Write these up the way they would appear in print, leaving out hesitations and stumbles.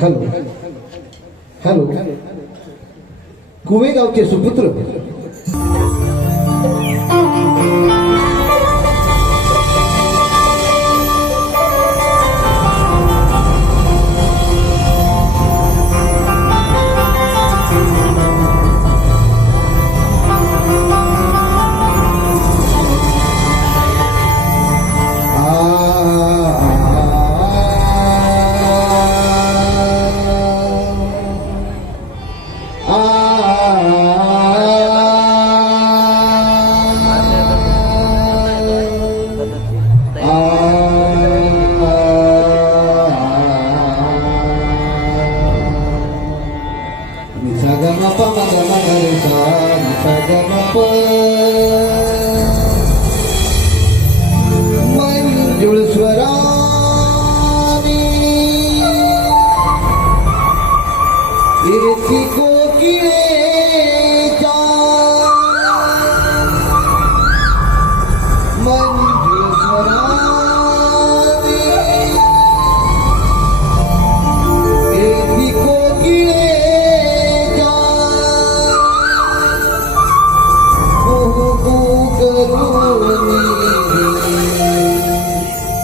Hello hello कुवेगावचे सुपुत्र मंजुळ स्वरानी इरती कोकिळेच्या मंजुळ स्वरानी इरती कोकिळेच्या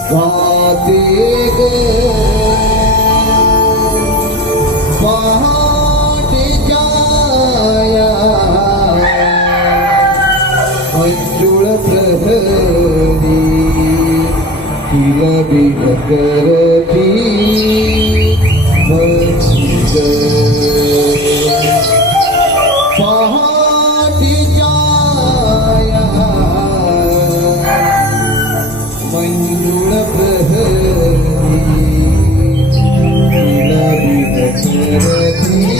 गाते ग पहाटे जाया मंजुळ प्रहरी किलबिल करती पहाटे जाया मंजुळ प्रहरी किलबिल करती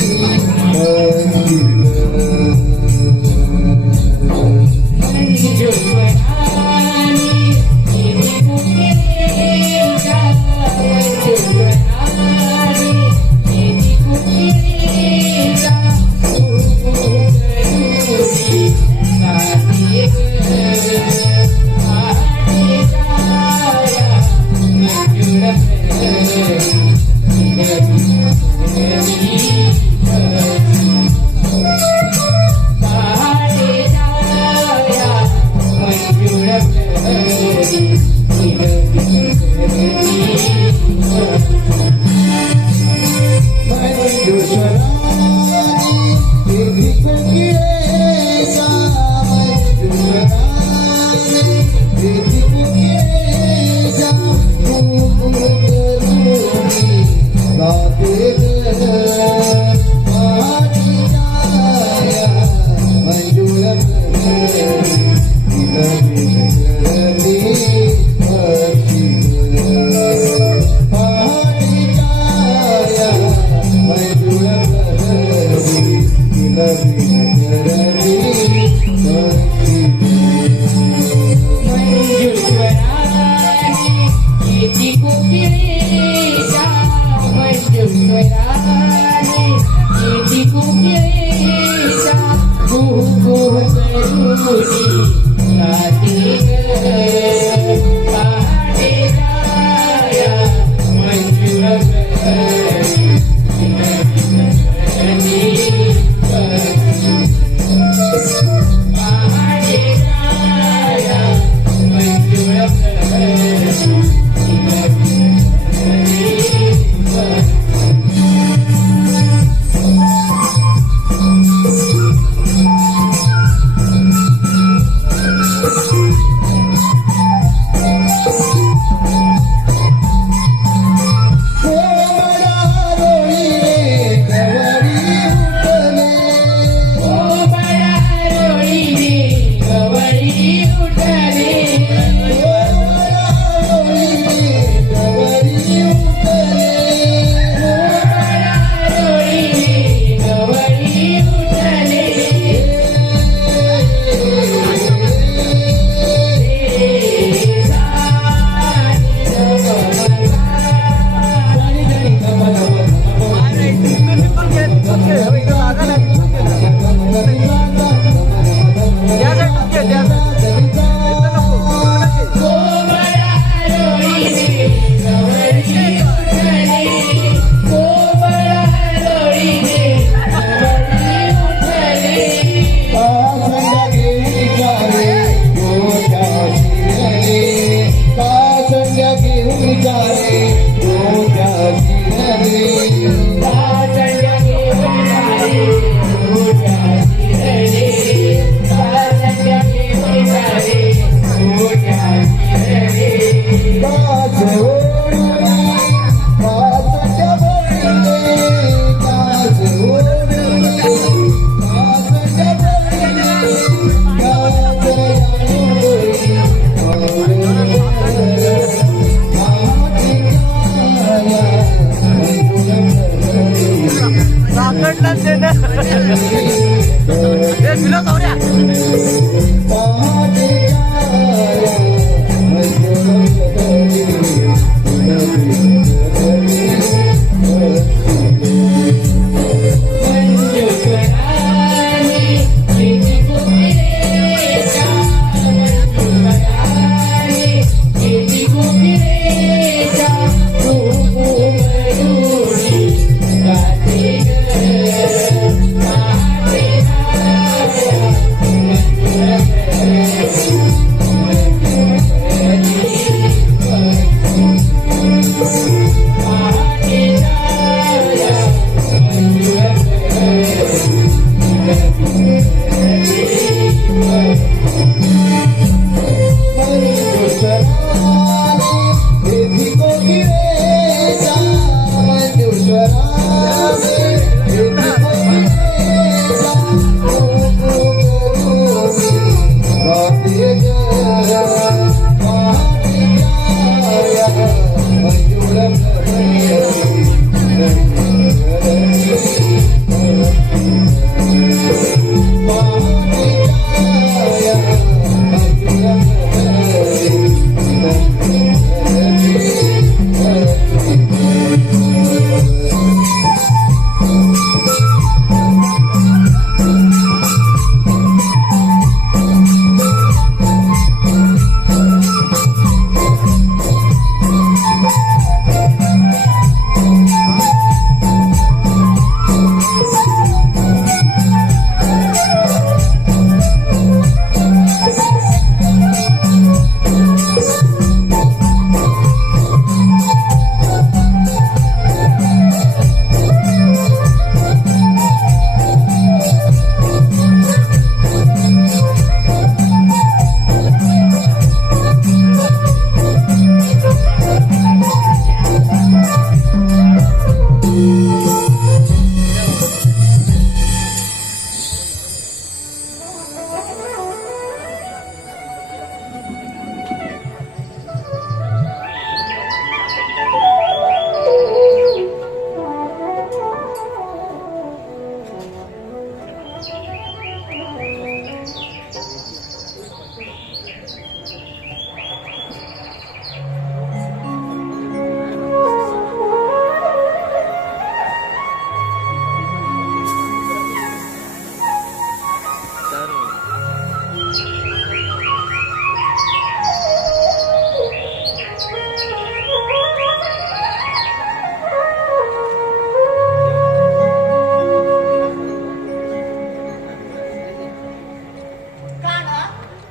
काना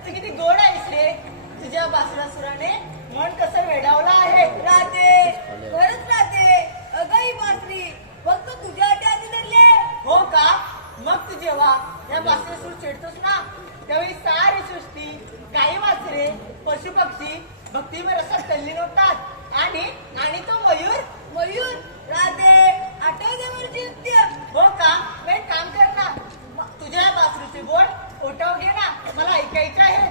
तू किती गोड आहेस रे. तुझ्या बासुरासुराने मन कसं वेडावलं आहे. राधे खरंच राधे अगं ही बासरी फक्त तुझ्या आधी धरले. हो का? मग तू जेव्हा या बासुरासुर चिडतोस ना त्यावेळी सारी सृष्टी गाई वासरे पशुपक्षी भक्तिमय रसात तल्लीन होतात आणि आणि तो मयूर. मयूर राधे आठवते वरची युक्ती. हो का? मग एक काम कर ना, तुझ्या या बासरीचे बोल ओटाव घे ना, मला ऐकायचं आहे.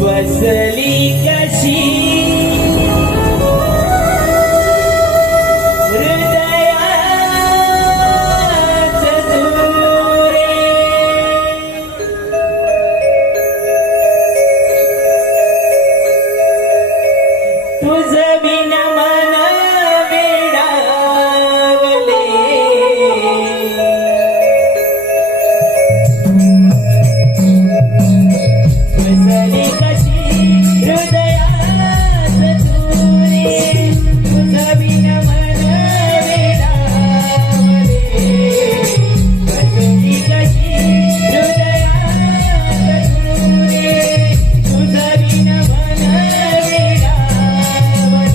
बसली कशी हृदयात दूरे तुझ बिन मन वेडावले बसली कशी हृदयात दूरे तुझ बिन मन वेडावले बसली कशी हृदयात दूरे तुझ बिन मन वेडावले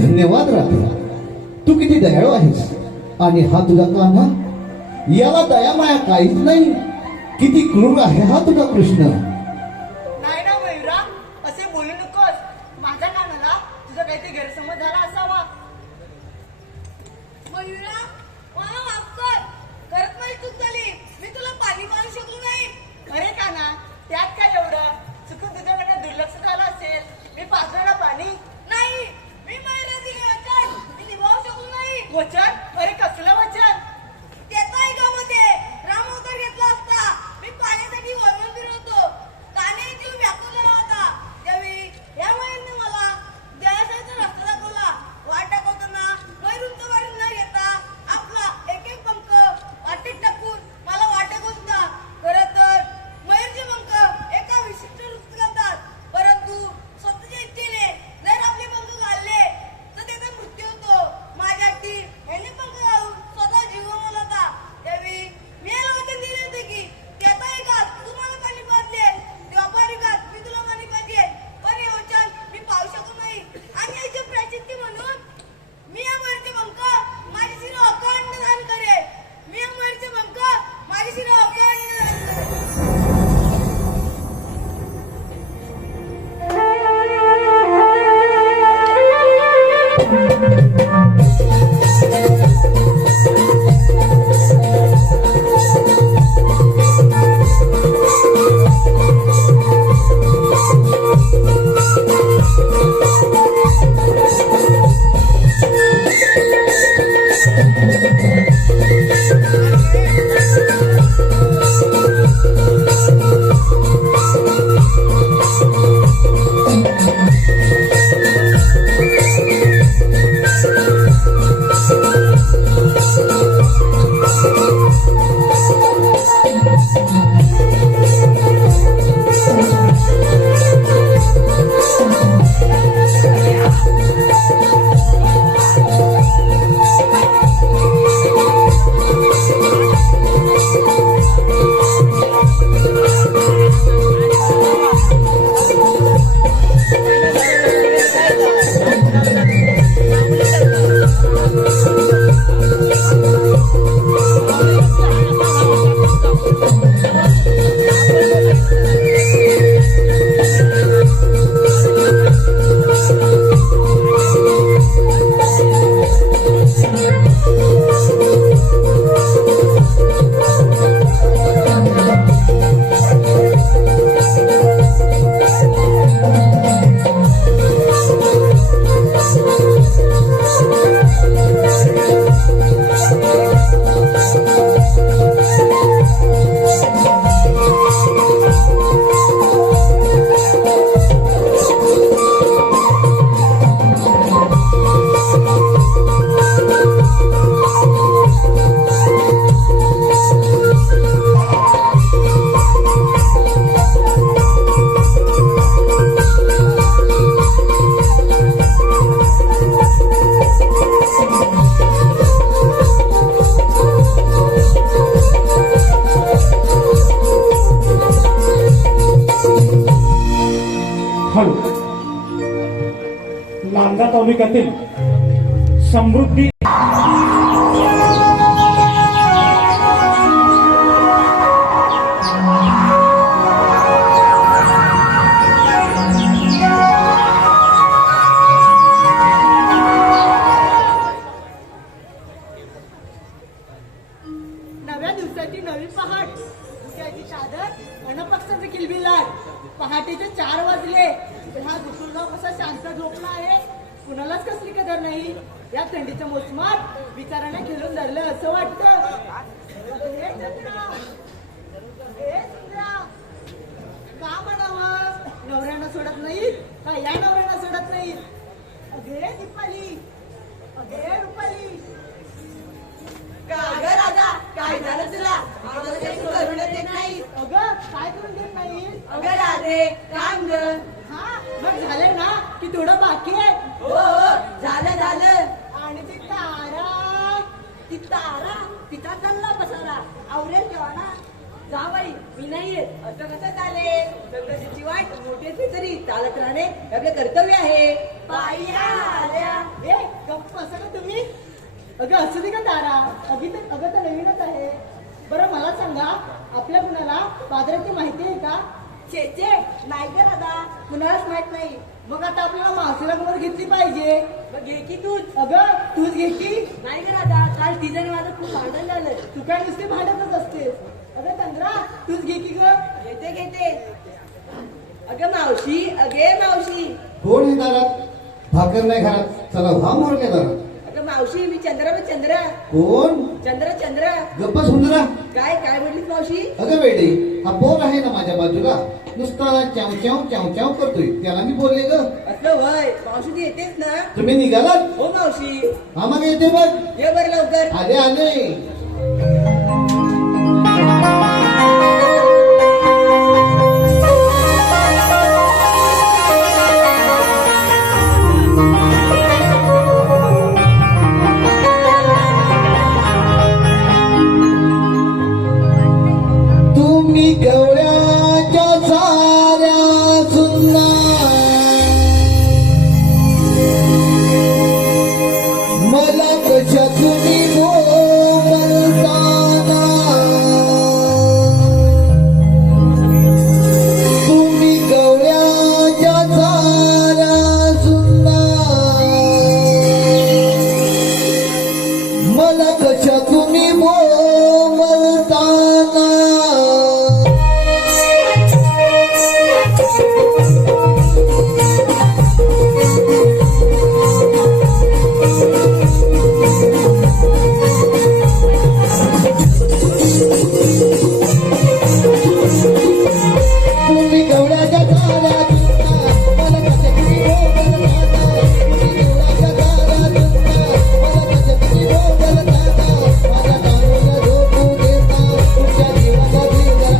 धन्यवाद राधे, तू किती दयाळू आहेस. आणि हा तुझा कान्हा, याला दया माया काहीच नाही. किती क्रूर आहे हा तुझा कृष्ण. नाही ना मयुरा, असे बोलू नकोस. माझ्या कानाला तुझा काहीतरी गैरसमज झाला असावा. मयुरा, मला माफ कर. खरंच माझी चूक झाली. मी तुला पाणी मारू शकलो नाही. अरे काना, त्यात काय एवढं? चुकून तुझ्याकडे दुर्लक्ष झालं असेल. मी पाजलं ना पाणी. नाही, मी मयुरा दिले वचन. मी निभावू शकलो नाही. वचन? अरे कसलं वचन? त्याचा ऐकामध्ये राम अवतार घेतला असता. मी पाण्यासाठी वळवून फिरत होतो. कान्हाने जीव व्याकुळला होता. त्यावेळी या मयूरने मला जलाशयाचा रस्ता दाखवला. वाट दाखवताना मयूर उंच वाढून न घेता आपला एक एक पंख वाटेत टाकून मला वाट दाखवत होता. खरं तर मयूरचे पंख एका विशिष्ट वृत्त घालतात. परंतु स्वतःच्या इच्छेने जर आपले पंख घालले तर त्याचा मृत्यू होतो. माझ्या ती यांनी पंख घालून स्वतः जीव गमावला होता. त्यावेळी मी याला वचन दिले होते की त्याचा एकात तू मला पाणी पाजले, व्यापारी घात मी तुला पाणी पाजेल. पण हे वचन मी पाहू शकत नाही. आणि याचे प्रायश्चित्त म्हणून मी या मयूरचे पंख माझी शिर अखंड दान करेन. मी या मयूरचे पंख माझी शिर अखंड दान करेन. हळू लांजा तालुक्यातील समृद्धी नव्या दिवसाची नवी पहाट, उद्याची चादर, अनपक्षाचे किलबिलाट. पहाटेचे 4 वाजले. हा दुसुरगाव कसा शांत झोपला आहे. कुणालाच कसली कदर नाही. या थंडीच्या मोसमात विचाराने खेळून धरलं असं वाटतं. हे चंद्रा, हे चंद्रा, का म्हणावं? नवऱ्यांना सोडत नाही का या नवऱ्यांना सोडत नाही? अगे दीपाली, अगे रुपाली. अगं राधा, काय झालं तुला? आम्हाला काही करून देत नाही. अगं काय करून देत नाही? अगं राधे, काम ग. हा मग झालं ना की थोडं बाकी आहे. हो झालं झालं. आणि ती तारा, ती तारा तिचा चालला पसारा आवरेल तेव्हा ना. जा बाई मी नाही येत. असं कसं चालेल? संघर्षाची वाट मोठी असली तरी चालत राहणे हे आपले कर्तव्य आहे. पायऱ्या आल्या. ए गप्प असं का तुम्ही? अगं असू दे का तारा, अगं तर नवीनच आहे. बरं मला सांगा, आपल्या कुणाला बाजाराची माहिती आहे का? छे छे, नाही का दादा? कुणालाच माहित नाही. मग आता आपल्याला मावशीला बरोबर घेतली पाहिजे. मग घे की तूच. अगं तूच घे की. नाही का दादा, काल तिचं आणि माझं खूप भांडण झालं. तू काय नुसते भांडतच असतेस. अगं चंद्रा तूच घे की ग. घेते घेते. अगं मावशी, अगे मावशी. कोण आहे दारात? भाकर नाही घरात, चला व्हा मोरले दारात. अगं मावशी, मी चंद्रा बघ चंद्रा. कोण? चंद्रा. गप्प सुंदरा. काय बोललीस मावशी? अगं वेडे, हा पोर आहे ना माझ्या बाजूला, नुसता च्याव च्याव च्याव च्याव करतोय, त्याला मी बोलले ग. असलं वय, मावशी ती येतेच ना? तुम्ही निघालात? हो मावशी. हा मग येते बघ. ये बरं लवकर. आले आले. तुम्ही गवळ्याच्या साऱ्या सुंदर मला कशा तुम्ही बोलताना तुम्ही गवळ्याच्या साऱ्या सुंदर मला कशा तुम्ही बोलताना तुम्ही गवळ्याच्या ताऱ्या तुमचा मला कशा किती बोलताना तुम्ही गवळ्याच्या ताऱ्या तुमचा मला कशा किती बोलताना माझ्या दारूला झोपू देता तुमच्या जीवाला दिला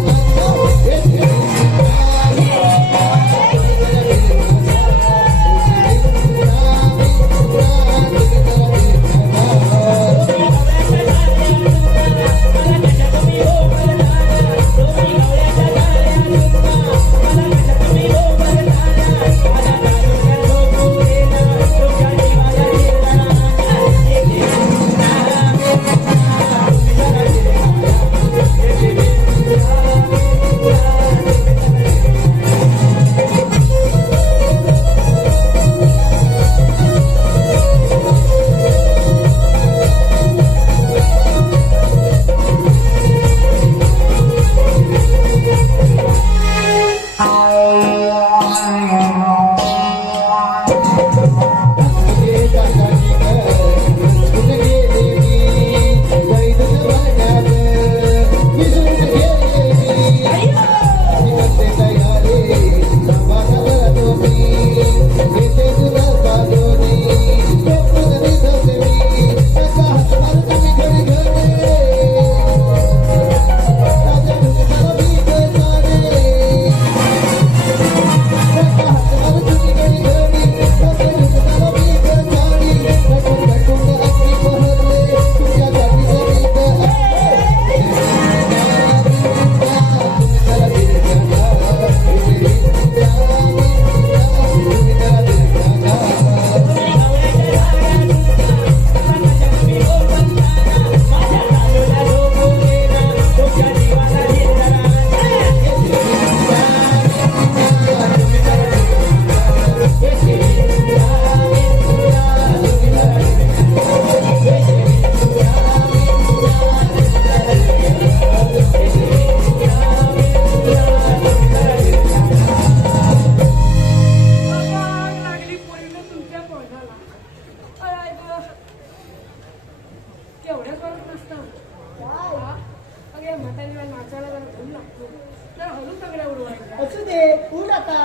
असू दे, उठ आता.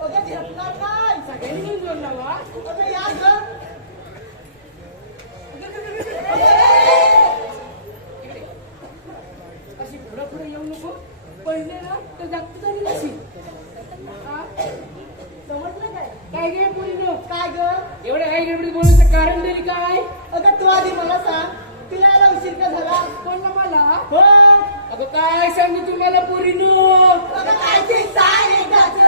अगं झेपणार नाही. सगळ्यांनी मिळून जोड लावा. अगं या ग. अशी पुढे येऊ नको. पडले ना तर जास्त झाली नशी. समजलं काय? काय गे मुलीनो? काय ग? एवढ्या काही गडबडीत बोलायचं कारण तरी काय? अगं तू आधी मला सांग, तुला यायला उशीर का झाला? कोणला मला? हो. अगं काय सांगू तुम्हाला पोरीनो. अगं काय ते सांग एकदाच.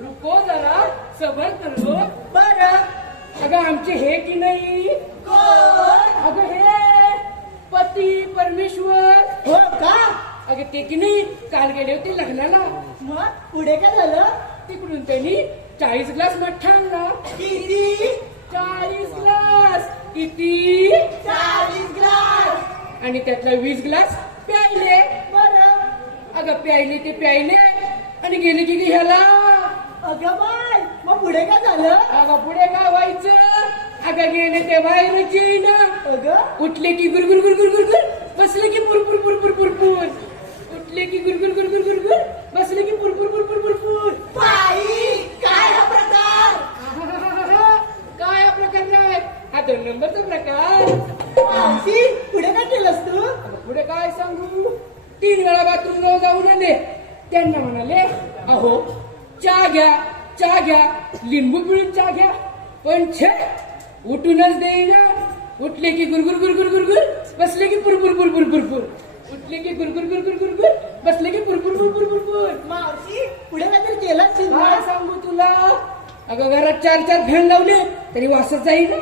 रुको जरा सबर करो. बरं अगं आमचे हे की नाही, कोण? अगं हे पती परमेश्वर. हो का? अगं ते की नाही काल गेले होते लग्नाला. मग पुढे काय झालं? तिकडून त्यांनी 40 ग्लास मठ्ठा आणला. किती? 40 ग्लास. किती? 40 ग्लास. आणि त्यातला 20 ग्लास प्यायले. बरं. अगं प्यायले ते प्यायले आणि गेले की ह्याला. अगं बाय, मग पुढे काय झालं? अगं पुढे काय व्हायचं. अगं गेले ते बाहेरच येईना. अगं उठले की गुरगुर गुरगुर गुरगुर, बसले की पुरपुर पुरपुर पुरपुर. उठले की गुरगुर गुरगुर गुरगुर, बसले की पुरपुर पुरपुर पुरपुर. बाई, काय हा प्रकार? काय हा प्रकार नाही, हा 2 नंबरचा प्रकार. मावशी, पुढे काय केलंस तू? अगं पुढे काय सांगू. 3 वेळा बाथरूमला जाऊन आले. त्यांना म्हणाले, अहो चहा घ्या, चहा घ्या, लिंबू पिळून चहा घ्या. पण छे, उठूनच देईना. उठले की गुरगुर गुरगुर गुरगुर, बसले की पुरपुर पुरपुर पुरपुर. उठले की गुरगुर गुरगुर गुरगुर, बसले की पुरपुर पुरपुर पुरपुर. मावशी, पुढे काहीतरी केलंस काय सांगू तुला. अगं घरात 4 फॅन लावले तरी वासच जाईना.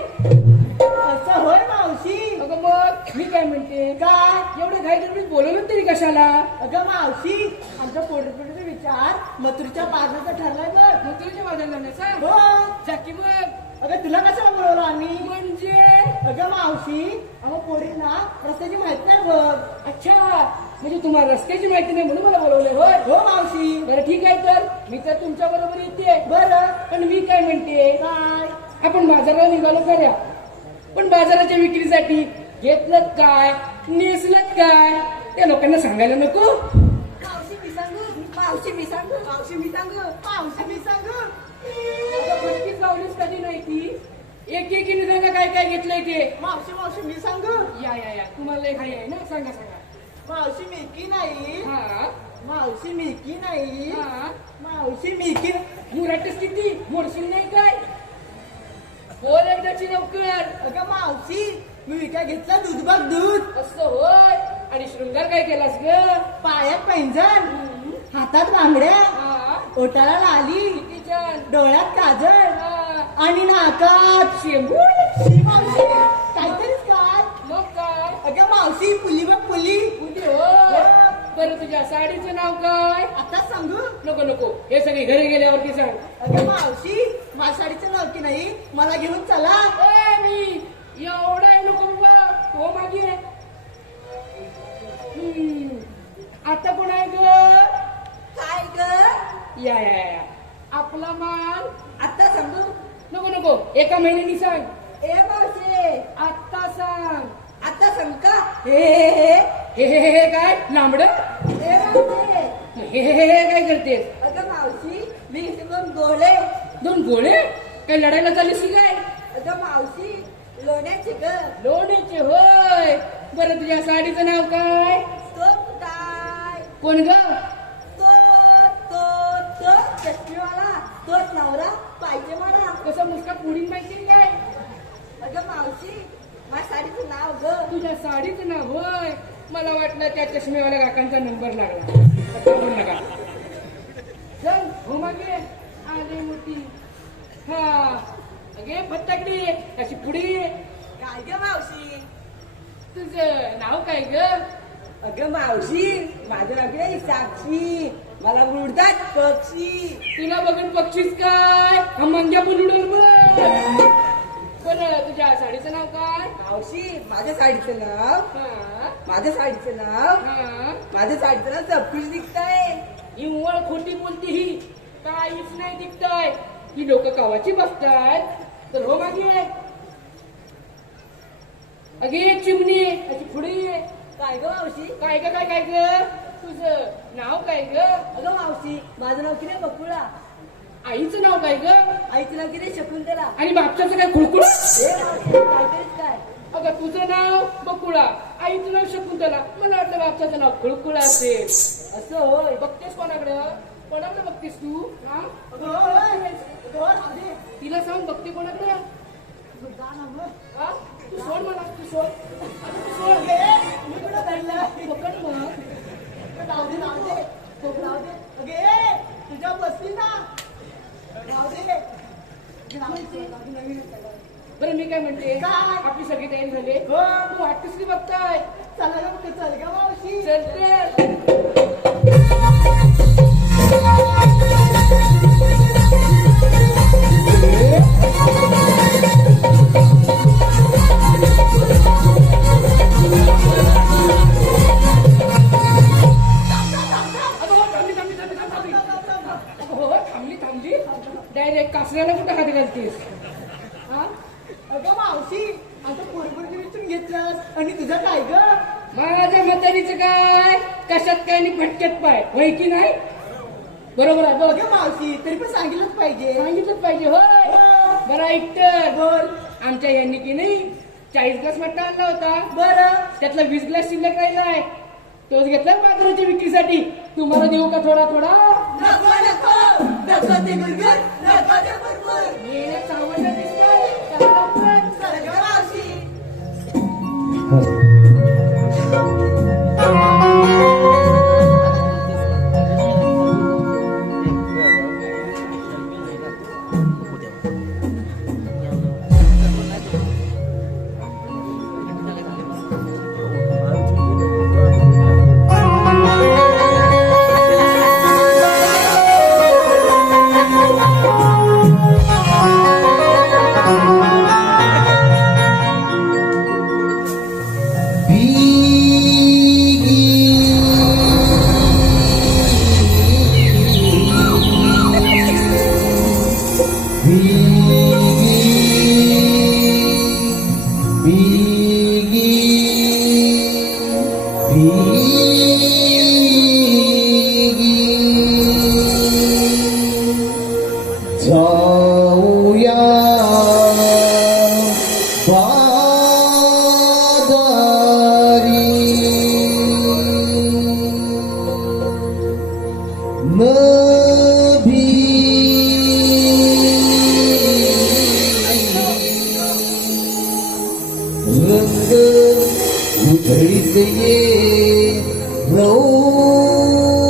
असं होय मावशी? अगं मग मी काय म्हणते, काय? एवढं घाई गडबडीत बोलवलं तरी कशाला. अगं मावशी, आमच्या पोटपोटीचा विचार मथुरीच्या पाजण्याचा ठरलाय बघ. मग तुझ्या माझ्या जाण्याचा हो. जाकी मग. अगं तुला कशाला बोलवलं आम्ही? म्हणजे अगं मावशी, अगं पोरींना रस्त्याची माहित नाही बघ. अच्छा, म्हणजे तुम्हाला रस्त्याची माहिती नाही म्हणून मला बोलवलंय होय. हो मावशी. बरं ठीक आहे, तर मी तर तुमच्या बरोबर येते. बरं. पण मी काय म्हणते, काय? आपण बाजाराला निघालो खऱ्या, पण बाजाराच्या विक्रीसाठी घेतलं काय, नेसलं काय, त्या लोकांना सांगायला नको. मावशी मी सांगू, मावशी मी सांगू, मावशी मी सांगू. मावशी मी सांगू. आता भटकीच लावलीच कधी नाही ती. एक एकीने सांगा काय काय घेतलंय ते. मावशी मावशी मी सांगू. या तुम्हाला लय घाई आहे ना, सांगा सांगा. मावशी मिकी नाही. हा मावशी मिकी नाही. हा, मावशी मिकी. मुराटच किती मोडशील नाही काय. बोल एकदाची लवकर. अगं मावशी, मी विकत घेतला दूध बघ दूध. असं होय. आणि शृंगार काय केलास ग. पायात पैंजण, हातात बांगड्या, हा, ओठाला लाली, किती छान. डोळ्यात काजळ हा, आणि नाकात शेंबूड. शी मावशी, काहीतरीच काय. मग काय. अगं मावशी, पुली बघ पुली. कुठे हो. बरं तुझ्या साडीचं नाव काय. आता सांगू? नको नको, हे सगळे घरी गेल्यावरती सांग. अगं मावशी, माझ्या साडीचं नाव की नाही, मला घेऊन चला. ए, मी एवढा आहे नको बाबा, हो मागे. आता कोण आहे ग. काय ग? या आपला माल. आता सांगू? नको नको, एका महिन्यानी सांग. ए मावशी, आत्ता सांग. आता सांग का? हे काय लांबड. ए मावशी, हे काय करतेस. अगं मावशी, मी घेतले 2 गोळे. 2 गोळे. काय लढायला चाललीस की काय. अगं मावशी, लोण्याचे ग. लोण्याचे होय. बरं तुझ्या साडीचं नाव काय. तो कुठाय? कोण ग. तो तो तो चष्मीवाला, तोच नवरा पाहिजे मला. कसं मुस्का पुढील माहिती काय. अगं मावशी, माझ्या साडीचं नाव ग. तुझ्या साडीचं नाव होय. मला वाटलं त्या चष्मेवाल्या काकांचा नंबर लागला. आता बोल नका. चल हो मागे आले मोठी. हा अगे फत्ताकडी अशी पुढे. काय ग मावशी? तुझं नाव काय ग. अगं मावशी, माझं नाव काय साक्षी. मला उडतात पक्षी. तुला बघून बक्षीस काय. हा मंग्या पण उडल बघ. बरं तुझ्या साडीचं नाव काय. मावशी, माझ्या साडीचं नाव, हा माझ्या साडीचं नाव, हा, माझ्या साडीचं नाव सबकुछ दिखताय. ही वळ खोटी बोलती ही. काहीच नाही दिसताय. ही लोक कावाची बसतायत. तर हो मागे. अगे चिमणी अशी पुढे ये. काय ग मावशी? काय ग काय काय ग. तुझं नाव काय ग. अगं मावशी, माझं नाव किती बकुळा. आईचं नाव काय ग. आईचं नाव किती शकुंतला. आणि बापच्याचं काय खुळकुळा. हे मावशी, काहीतरीच काय. अगं तुझं नाव बकुळा, आईचं नाव शकुंतला. मला वाटलं बापच्याचं नाव खुळकुळा असेल. असं होय. बघतेस कोणाकडं. कोणाकडे बघतेस तू. हा अगं होय. अगं होय, राहू तिला सांग बघते कोणाकडे. दे. जा ना मग. हा तू सोड मला. तू सोड. आता तू सोड. ए, मी कुठं धरलं? पकड मग. बरं मी काय म्हणते काय? आपली सगळी तयारी झाली हो. तू वाट कसली बघताय चला ना मग, चल ग मावशी. चलते थांबली डायरेक्ट कासऱ्याला कुठं हात घालतेस हा अगं मावशी, आता पोरपोरगी विचारून घेतलास आणि तुझं काय ग? माझ्या म्हातारीचं काय कशात काय आणि फटक्यात पाय होय की नाही बरोबर आहे बघ अगं मावशी, तरी पण सांगितलंच पाहिजे. सांगितलंच पाहिजे होय बरं ऐकतं बोल. आमच्या यांनी की नाही 40 ग्लास मट्टा आणला होता बरं. त्यातला 20 ग्लास शिल्लक राहिलाय तोच घेतला बाजाराच्या विक्रीसाठी तुम्हाला देऊ का थोडा थोडा नको नको, नको ते गुरगुर, नको ते बुरबुर. हे सावंत दिसतंय चला लवकर. चल ग मावशी. जाऊया बाजारी नभी रंग उधळीत ये रौकरी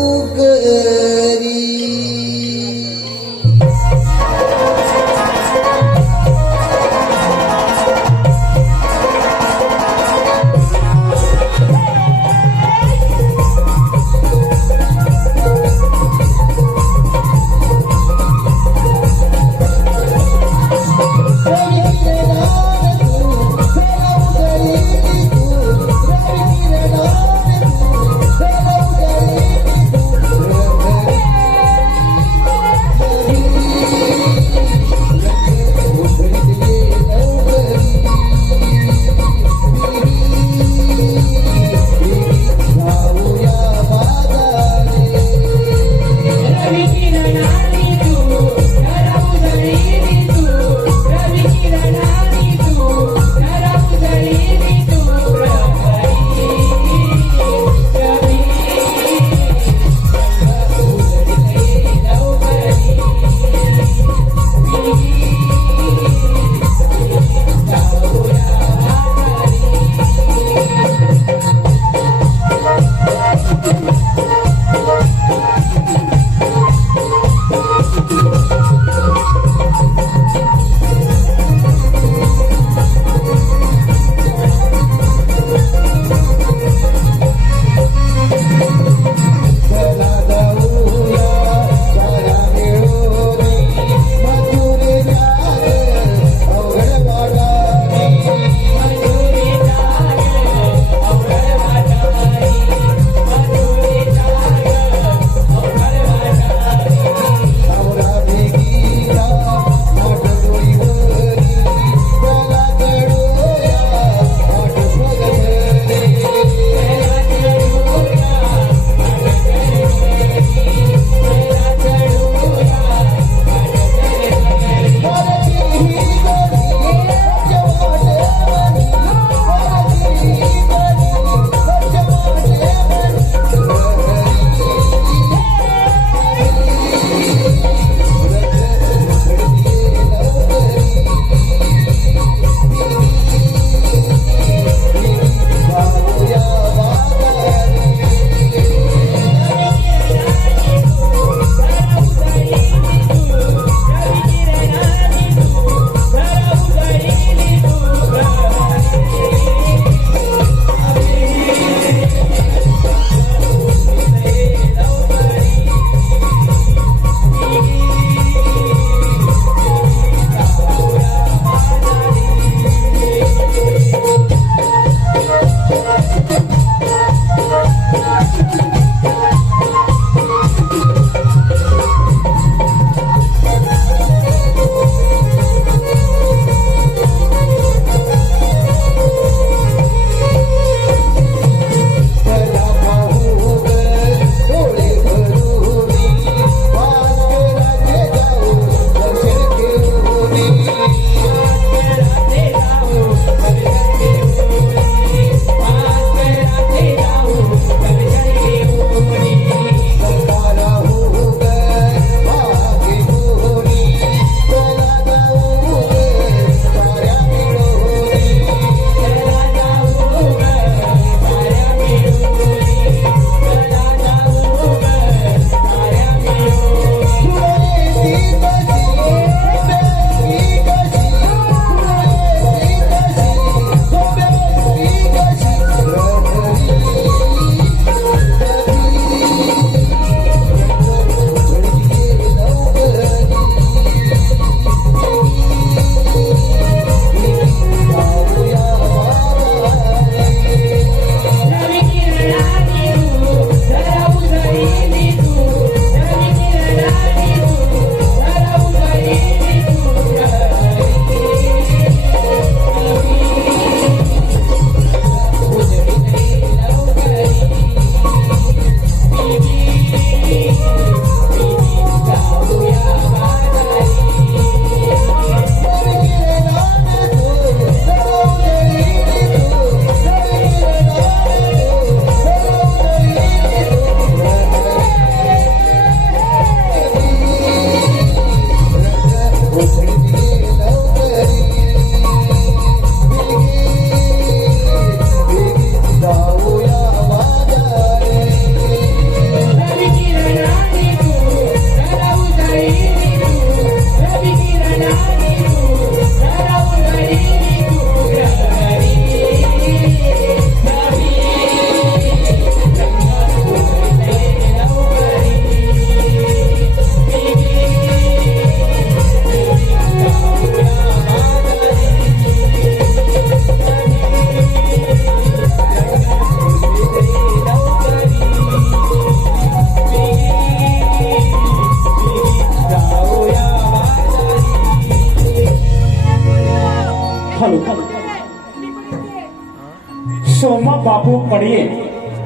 पडिये,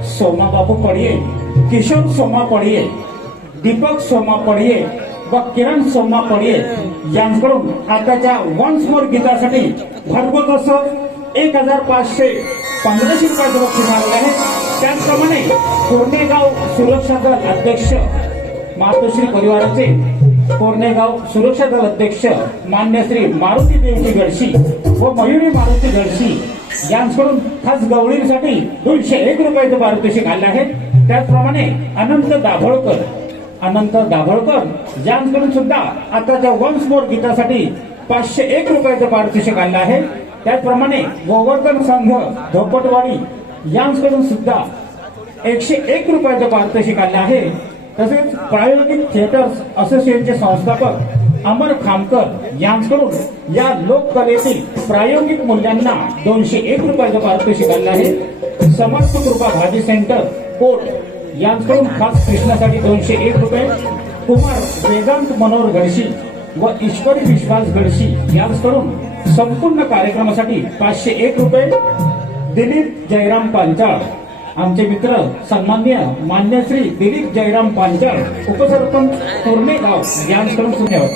सोमा बापू पडिये, किशोर सोमा पडिये, दीपक सोमा पडिये व किरण सोमा पडिये यांच्याकडून आताच्या वन्स मोर गीतासाठी भरघोस असं 1515 रुपयाचं बक्षीस मिळालेलं आहे. त्याचप्रमाणे कोरणेगाव सुरक्षा दल अध्यक्ष मातोश्री परिवाराचे कोरणेगाव सुरक्षा दल अध्यक्ष मान्य श्री मारुती देवजी गडशी व मयुरी मारुती गडशी यांच्याकडून खास गवळीसाठी 201 रुपयाचं पारितोषिक आले आहे. त्याचप्रमाणे अनंत दाभोळकर यांच्याकडून सुद्धा आताच्या वन्स मोर गीतासाठी 501 रुपयाचं पारितोषिक आलं आहे. त्याचप्रमाणे गोवर्धन संघ धोपटवाडी यांच्याकडून सुद्धा 101 रुपयाचं पारितोषिक आलं आहे. तसेच प्रायोगिक थिएटर्स असोसिएशनचे संस्थापक अमर खामकर यांच्याकडून या लोककलेतील प्रायोगिक मूल्यांना 201 रुपयाचं पारितोषिक आलं आहे. समर्थ कृपा भाजी सेंटर कोट यांच्याकडून खास कृष्णासाठी 201 रुपये, कुमार वेदांत मनोहर गडशी व ईश्वरी विश्वास गडशी यांच्याकडून संपूर्ण कार्यक्रमासाठी 501 रुपये, दिलीप जयराम पांचाळ आमचे मित्र सन्माननीय मान्य श्री दिलीप जयराम पांचाळ उपसरपंच कोरणेगाव यांच्याकडून सुद्धा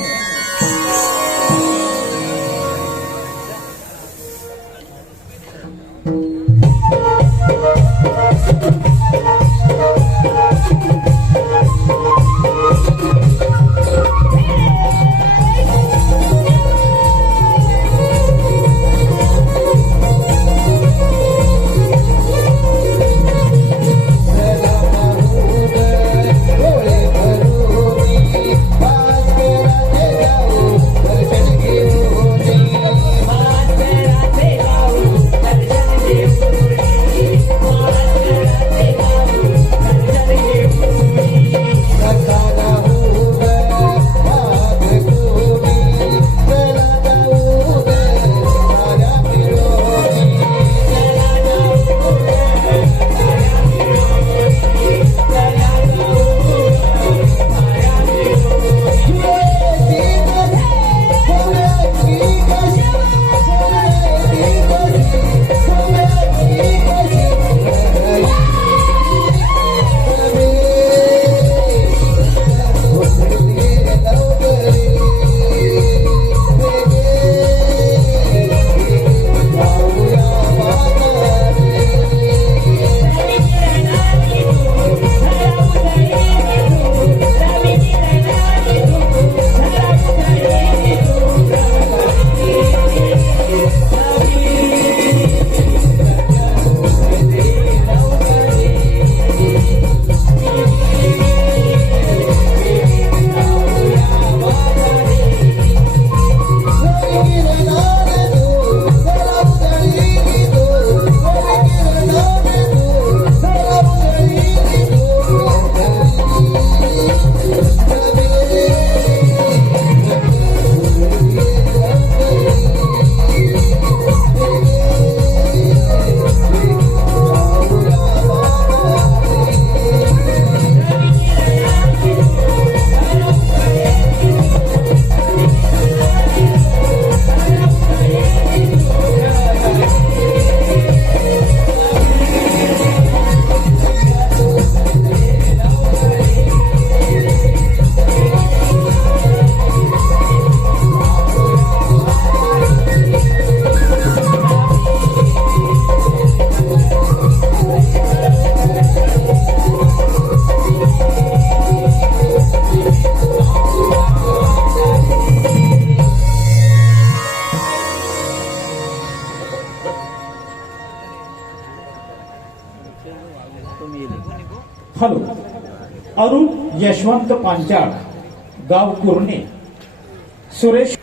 हॅलो, अरुण यशवंत पांचाळ गाव कुर्णे, सुरेश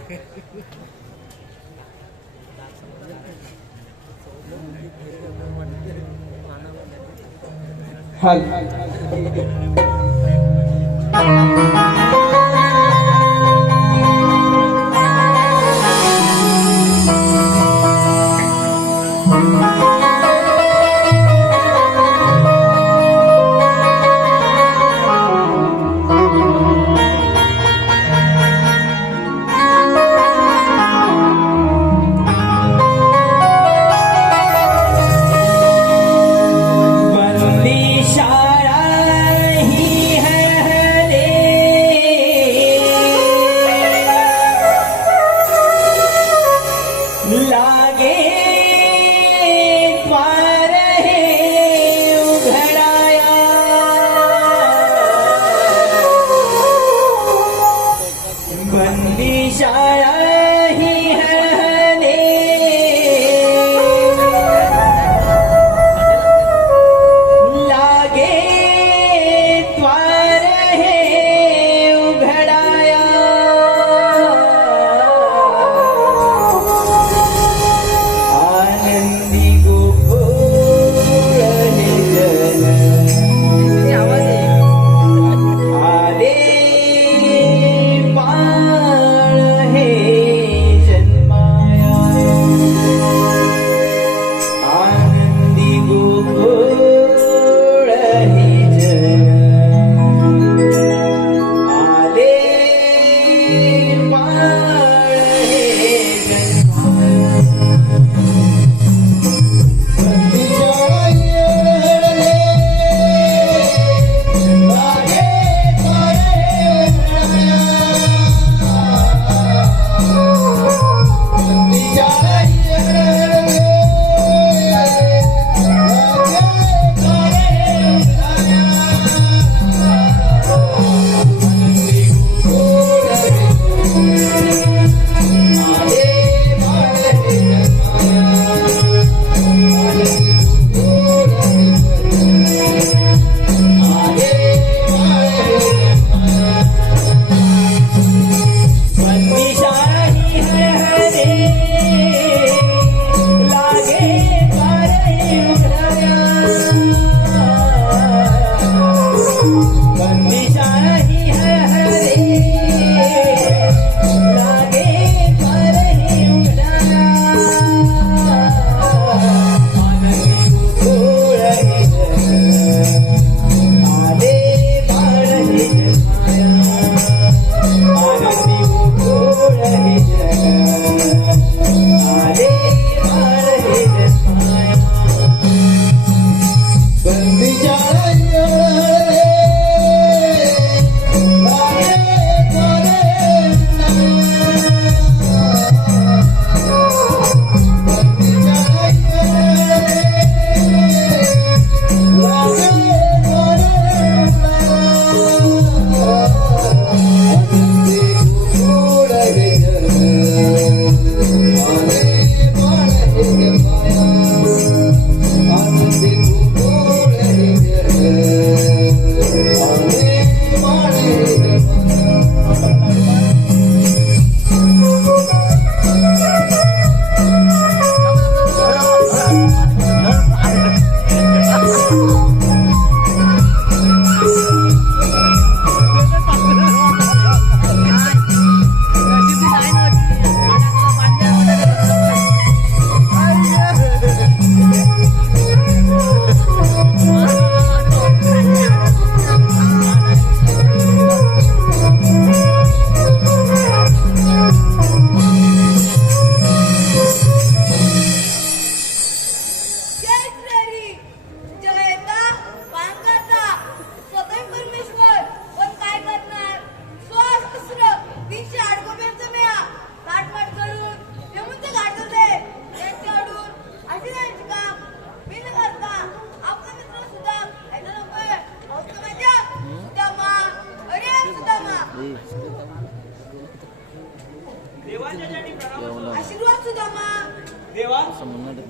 देवा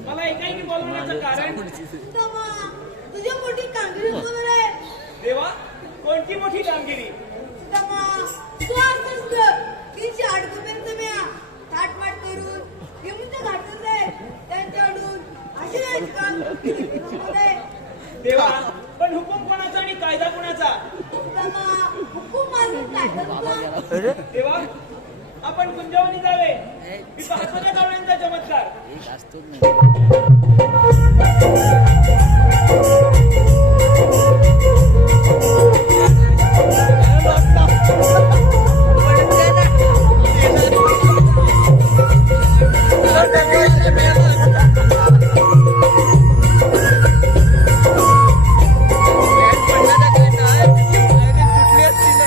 मला एकाएकी बोलवण्याचं कारण तमा तुझी मोठी कामगिरी होणार आहे. देवा कोणती मोठी कामगिरी तमा तू असंच कर 308 रुपयांचं म्या थाटमाट करून यमुच्या घाटात आहे त्यांच्याकडून अशी नाही का देवा पण हुकूम कोणाचा आणि कायदा कोणाचा तमा हुकूम मारून काढतात देवा आपण कुंजवनी जावे मी पाहतो त्या गवळ्यांचा चमत्कार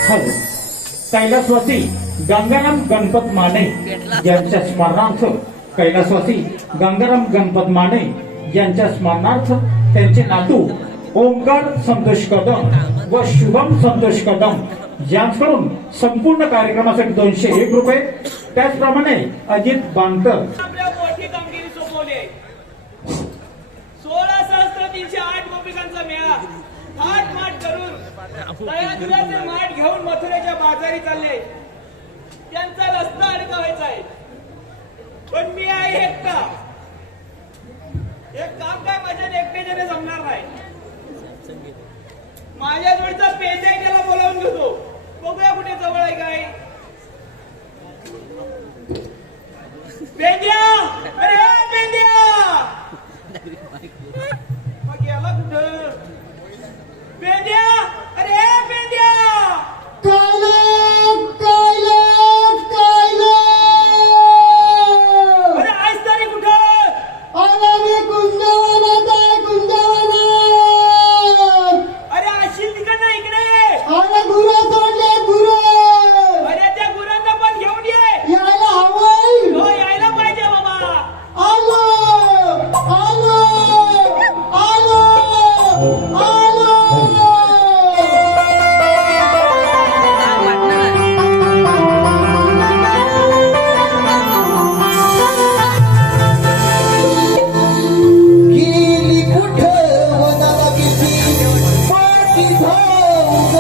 हॅलो कैलासवासी गंगाराम गणपत माने यांच्या स्मरणार्थ कैलासवासी गंगाराम गणपत माने यांच्या स्मरणार्थ त्यांचे नातू ओंकार संतोष कदम व शुभम संतोष कदम यांच्याकडून संपूर्ण कार्यक्रमासाठी 201 रुपये, त्याचप्रमाणे अजित बांकर आपल्या मोठी कामगिरी सोपवली आहे. 16,308 गोपिकांचा मेळा थाटमाट करून तळ्याचे माठ घेऊन मथुरेच्या बाजारी चालले. त्यांचा रस्ता अडका व्हायचा आहे पण मी आहे एकटा. एक काम काय माझ्या एकट्याने जमणार नाही. माझ्या जोडीचा पेंड्या त्याला बोलावून घेतो. बघूया कुठे जवळ आहे काय. पेंड्या अरे पेंड्या मग गेला कुठं. पेंड्या अरे पेंड्या अरे आज तारीख कुठं. अरे अशी तिकडनं इकडे ये. अरे त्या गुरांना पण घेऊन ये. हो यायला पाहिजे बाबा. गेली कुठं वनाला किती पाठी धाव ग.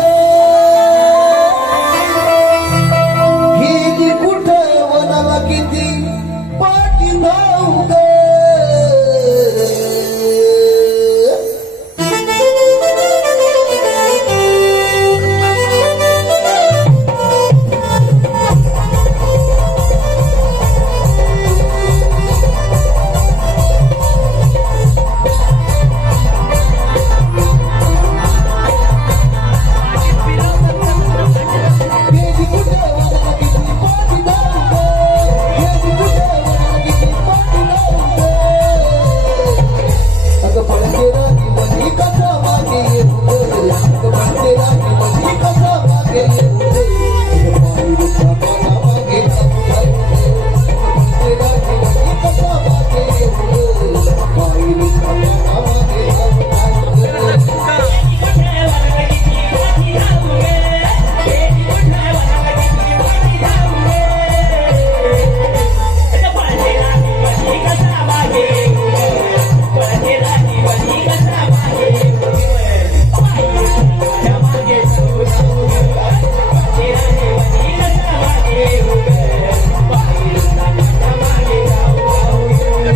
गेली कुठं वनाला किती पाठी धाव ग. गेली कुठं वनाला किती पाठी धाव ग. गेली कुठं वनाला किती पाठी धाव ग. अगं पळते राणी मधी कसा मागे येऊ ग. अगं पळते राणी मधी कसा मागे येऊ ग. अगं पायरीच्या पानामागे जाऊ ग. अगं पळते राणी मधी कसा मागे येऊ ग. पायरीच्या पानामागे जाऊ ग.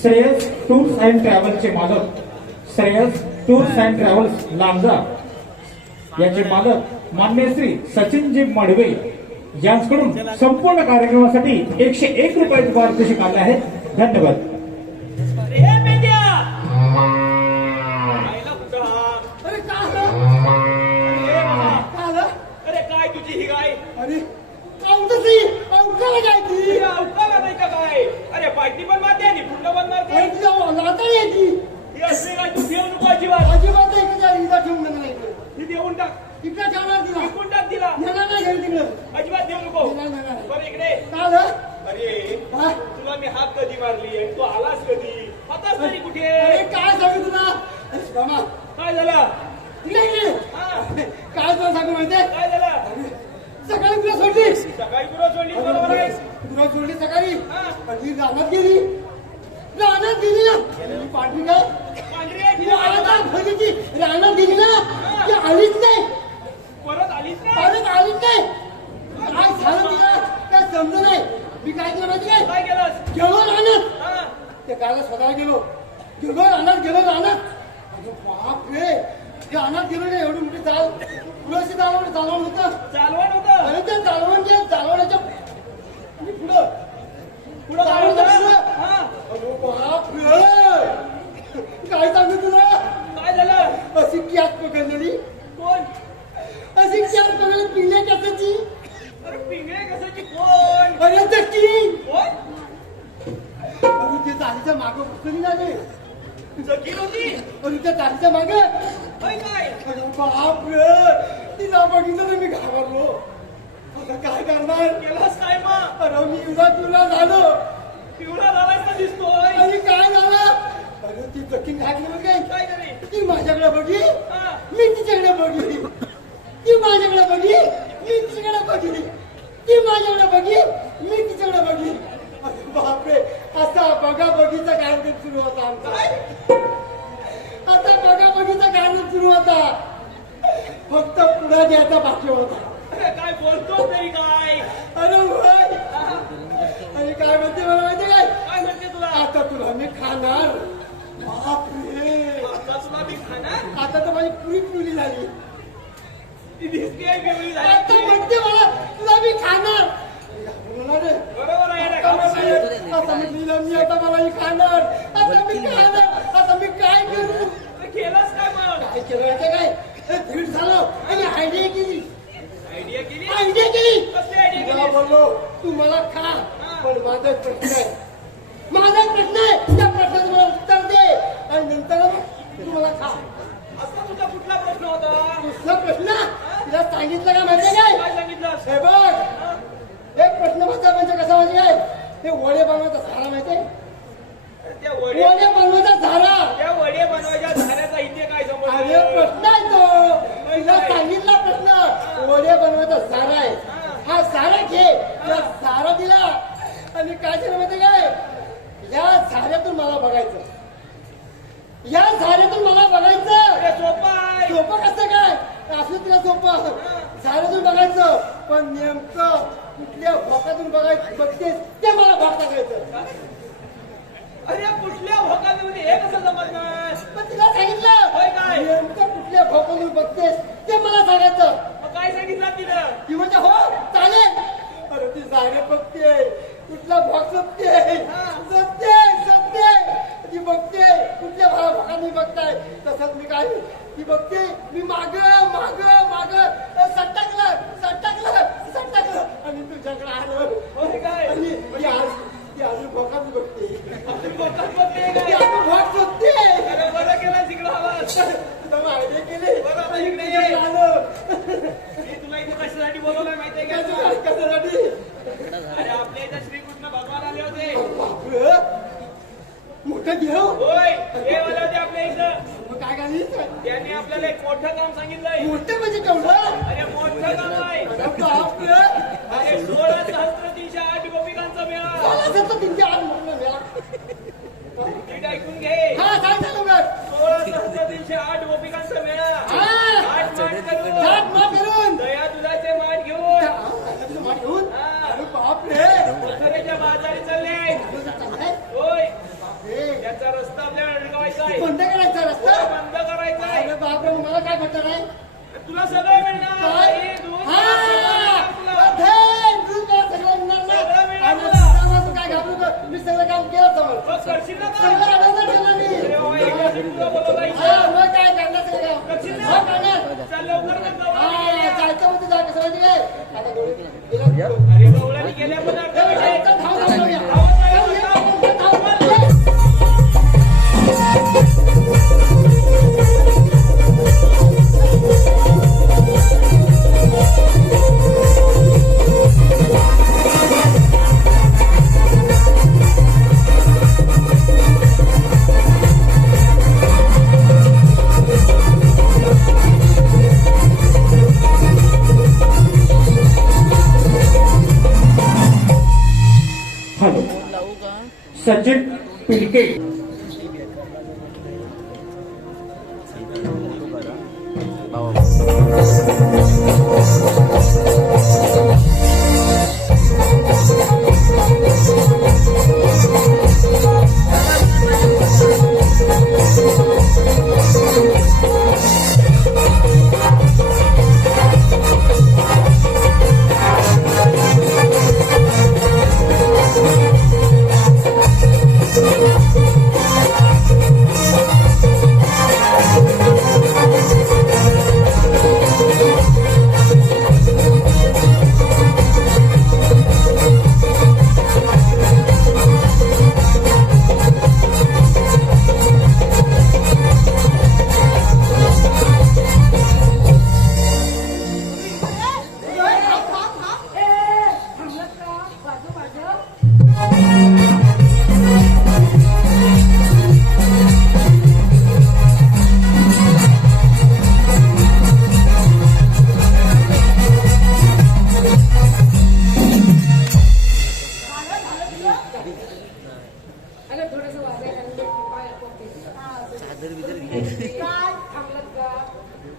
श्रेयस टूर्स अँड ट्रॅव्हल्सचे मालक Shreyas tours and travels Lanja याचे मालक मान्य श्री सचिनजी मडवे यांच्याकडून संपूर्ण कार्यक्रमासाठी 101 रुपयाचे पारितोषिक आले आहे. धन्यवाद. हे मेंढ्या आईला कुठं हा? अरे का अरे बाबा, आलं? अरे काय तुझी ही गाय अरे अवतसी अवकाला जायची. ही अवताला नाही का काय? अरे पार्टी पण मारते आणि पुन्हा पण मारते. अरे तुझ्या नाता यायची. ही असली गाय तू ठेवू नको अजिबात. अजिबात इकडे इथं ठेवून देणार नाही. ही देऊन टाक. इकडे ठेवणार तिला. विकून टाक तिला. नेणार नाही घरी तिकडं. अजिबात देऊ नको. नेणार नाही. बरं इकडे. का आलं? अरे हा? तुला मी हात कधी मारली आणि तू आलास कधी? आताच तरी कुठे? अरे काय सांगू तुला? अरे मामा, काय झालं? तिला इकडे. हा, काय तुला सांगू माहितीये? काय झालं? सकाळी तुला सोडली. सकाळी तुला सोडली बरोबर आहे. तुला सोडली सकाळी. हा. आणि रानात गेली. रानात गेली ना. आणि पाठी काय? पांढरी आहे ती तिला. आता भरती रानात गेली ना. ती आलीच नाही. परत आलीच नाही. परत आलीच नाही. काय झालं तिला काय समजलं नाही. मी काय केलं माहिती काय? काय केलंस? गेलो रानात. हा, त्या गायला स्वतः गेलो गेलो रानात. अरे बाप रे, रानात गेलो ना. एवढी मोठी चाल पुढे चालवण होतं. चालवण होतं. आणि त्या चालवण्याच्या आणि पुढं पुढं काय चालवण्याच्या होतं? पुढं. हा, अरे बाप रे, काय सांगू तुला. काय झालं? अशी कॅच पकडलेली. कोण? अशी कॅच पकडली पिल्ल्या कॅचाची. अरे पिंगळे कशाची कोण? अरे चक्की. कोण? अरे ते चालीच्या मागं बसलेली ना रे. जकीर होती. अरे त्या चालीच्या मागं. होय काय? अरे बाप रे, तिला बघितलं ना मी घाबरलो. आता काय करणार. केलंस काय मग? अरे मी तुला झालो. पिवळा झालायस ना दिसतोय. आणि काय झालं. अरे ती जखीन घातली बघ काय. काय करे? ती माझ्याकडे बघली. हा, मी तिच्याकडे बघली. ती माझ्याकडे बघली. मी तिच्याकडे बघली. ती माझ्याकडे बघली. मी तिच्याकडे बघली. अरे बापरे, असा बघा बघीचा कार्यक्रम सुरू होता आमचा. आता बघा बघीचा कार्यक्रम सुरू होता. फक्त पुढे द्यायचा बाकी होता. अरे काय बोलतो तरी काय? अरे होय. हा, आणि काय म्हणते मला माहिती काय. काय म्हणते तुला? आता तुला मी खाणार. बापरे, आता तुला मी खाणार? आता तर माझी पुरी पिवली झाली. ती दिसते पिवळी आता झाली. म्हणते मला तुला मी खाणार. बोलणार रे. बरोबर आहे आता ना? म्हणते, आता म्हटलं मी आता मला ही खाणार. आता मी खाणार. आता मी काय करू. अरे केलंस काय मग? काय केलं माहिती काय. हे धीट झालं आणि आयडिया केली. आयडिया केली? आयडिया केली. कसली आयडिया तुला केली? बोललो तू मला खा. पण माझा एक प्रश्न आहे. माझा एक प्रश्न आहे. त्या प्रश्नाचं मला उत्तर दे आणि नंतर तू मला खा. असा तुझा कुठला प्रश्न होता? दुसरा प्रश्न तिला सांगितलं का माहिती काय. काय सांगितलंस? हे बघ, एक प्रश्न म्हणजे कसा माहिती काय. हे वडे बनवायचा झारा माहितीये. त्या वडे वडे बनवायचा झारा. त्या वडे बनवायच्या झाल्याचा इथे काय अरे संबंध? प्रश्न आहे तो. तिला सांगितला प्रश्न. वडे बनवायचा झारा आहे. हा झारा घे. त्या झारा दिला आणि काय झालं माहिती काय. या झाऱ्यातून मला बघायचं. या झाऱ्यातून मला बघायचं. अरे सोपं आहे. सोपं कसं काय. असं तिला सोपं. झाऱ्यातून बघायचं पण नेमकं कुठल्या भोकातून बघायचं बघतेस ते मला भोक टाकायचं. अरे कुठल्या भोकामध्ये हे कसं समजणार? पण तिला सांगितलं. होय काय? नेमकं कुठल्या भोकातून बघतेस ते मला सांगायचं. मग काय सांगितलं तिनं? ती म्हणजे हो चालेल. अरे ती झाडे बघते. कुठला भोक जपते. ती बघते कुठल्या भोकाने बघताय. तसंच मी काय ती बघते. मी माग सटकलं आणि तुझ्याकडे आलं. होय काय? आणि ती अजून भोकाच बघते. अजून भोकात बघते ती काय? अजून भोक शोधते. अरे बरं केलं तिकडं आवाज. तुला आयडिया केली. बरं, आता इकडे ये. तुझ्याकडे आलं. मी तुला इथे कशासाठी बोलवलंय माहितीये का? कशासाठी. अरे आपल्या इथं श्रीकृष्ण भगवान आले होते. बापरे, मोठं देव. होय, हे आले होते आपल्या इथं. मग काय घालीस. त्यांनी आपल्याला एक मोठं काम सांगितलंय. मोठं म्हणजे केवढं. अरे मोठं काम आहे. बापरे, अरे 16,308 गोपिकांचा मेळा. मला असं तीनशे आठ म्हटलं मेला. नीट ऐकून घे. हा सांग ना लवकर. 16,308 गोपिकांचा मेळा. हा. आठ माठ करून, घाट मार करून. दया दुधाचे माठ घेऊन मार घेऊन. हा. अरे बापरे, मथुरेच्या बाजारी चालले. चांगलं आहे. होय, बापरे, अरे गवळणी गेल्या पदार्थाविषयी हॅलो सचिन पिलके अगं थोडस वाजायला काय थांबलात का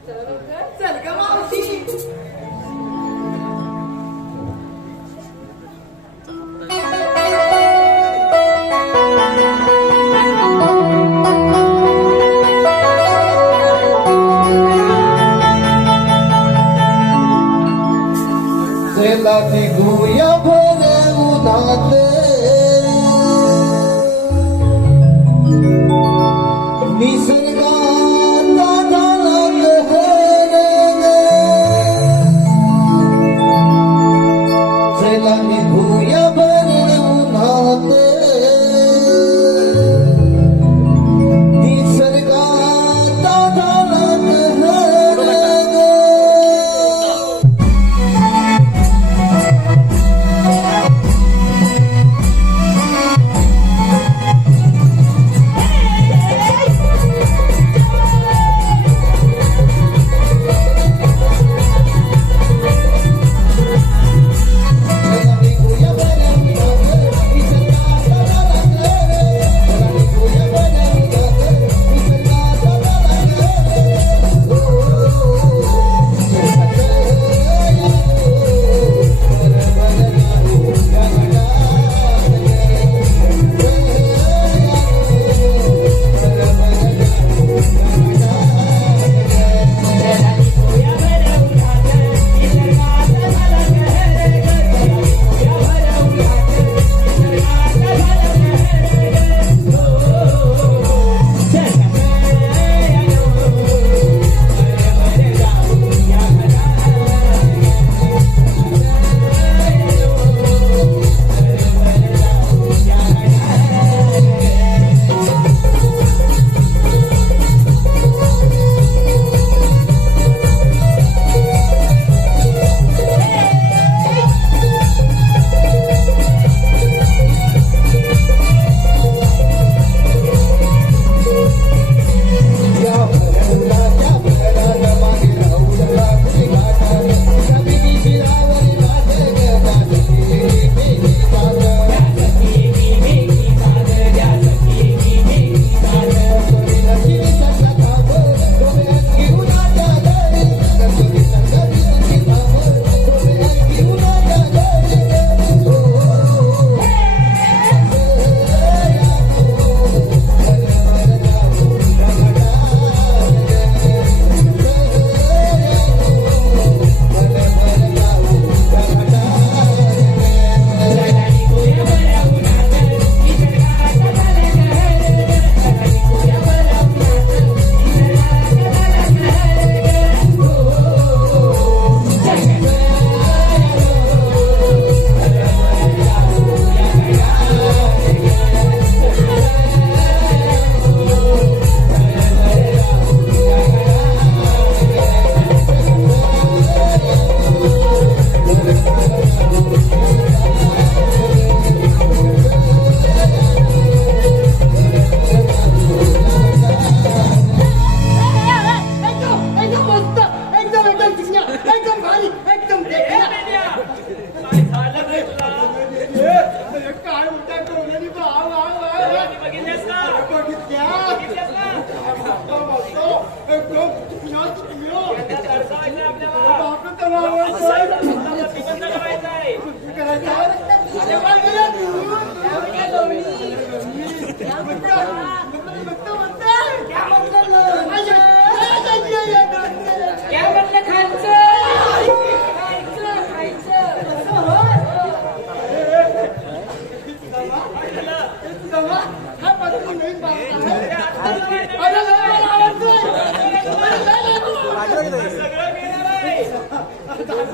चला लवकर चल ग मावशी चला निघूया भर उन्हात निसर्गात झाला कहर चला निघूया भर उन्हात निसर्गात झाला कहर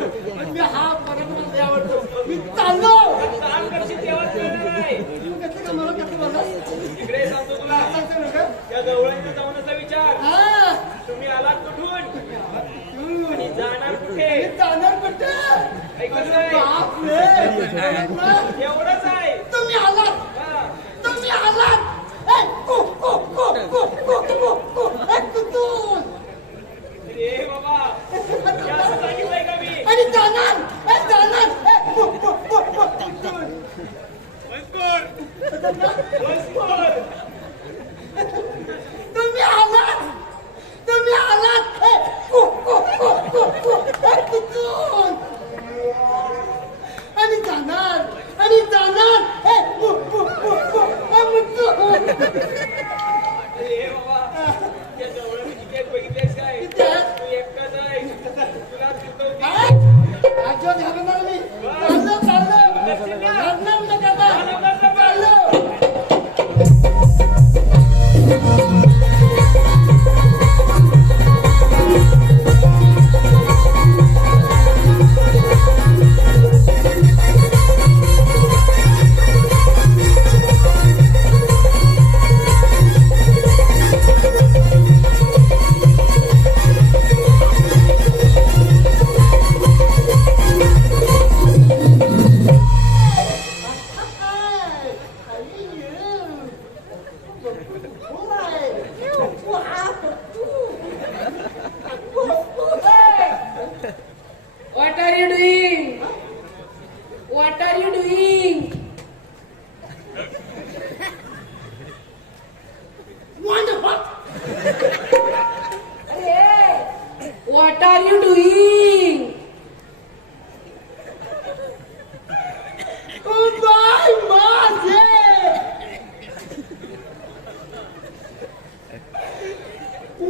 मी हा परत मला लय आवडतो. मी चाललो. काम करशील तेव्हाच कळणार आहे. कसं का मला कसं बोललास? इकडे सांगतो तुला सांगतो ना का? त्या गवळणीला जाऊनचा विचार. हा. तुम्ही आलात कुठून आणि जाणार कुठे? मी जाणार कुठे? ऐकत नाही. बापरे. एवढंच आहे. तुम्ही आलात. हा. तुम्ही आलात. ए, कु, कु, कु, कु, कु, कु, कु. ए, कुतून. ए बाबा जास्त सांगितलंय का मी? आणि जाणार. ए, जाणार. ए, कु, कु, कु, कु, कुतून. मजकूर. मजकूर. तुम्ही आलात. तुम्ही आलात. ए, कु, कु, कु, कु, कु. ए, कुतून. आणि जाणार. आणि जाणार. ए, कु, कु, कु, कु. ए, मुतून. ए बाबा त्या गवळणी तिकीट बघितलेस काय? किती आहे? तू एकटाच आहे. तुला चुकवती. आजोबा घालणार मी. चाललो, चाललो. घालणार नका बा. चाललो. What are you doing? What are you doing? Wonderful. Hey, what are you doing? Oh my माझे.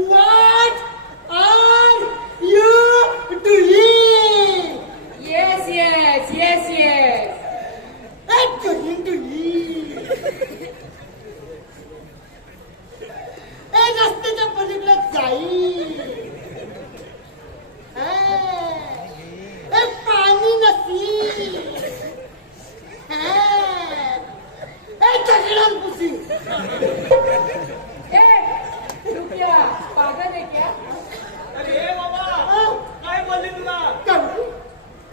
What are you doing? Yes, yes, yes, yes. I'm going to eat. ए रस्त्याच्या पलीकडे जाईल. ए पाणी नसी. ए दगडात पुसी. Hey, तू क्या पागल है क्या? अरे बाबा काय बोलली तुला? काय